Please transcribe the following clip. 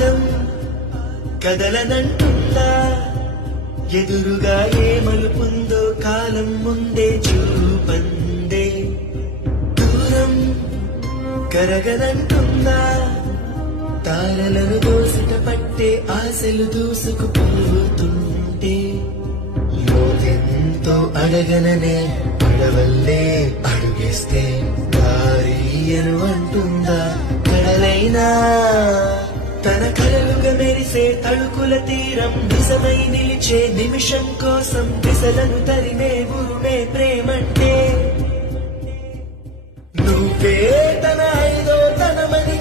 పాదం కదలనంటుందా ఎదురుగా ఏ మలుపుందో కాలం ముందే చూపందే దూరం కరగనంటుందా తారలను దోసిట పట్టే ఆశలు దూసుకుపోతుంటే లోతెంతో అడగననే అడవల్లే అడుగేస్తే దారియను అంటుందా కడలైనా తన కలలుగా మెరిసే తళుకుల తీరం నిజమై నిలిచే నిమిషం కోసం దిశలను తరిమే ఉరుమే ప్రేమంటే నువ్వే తన ఐదో తనమని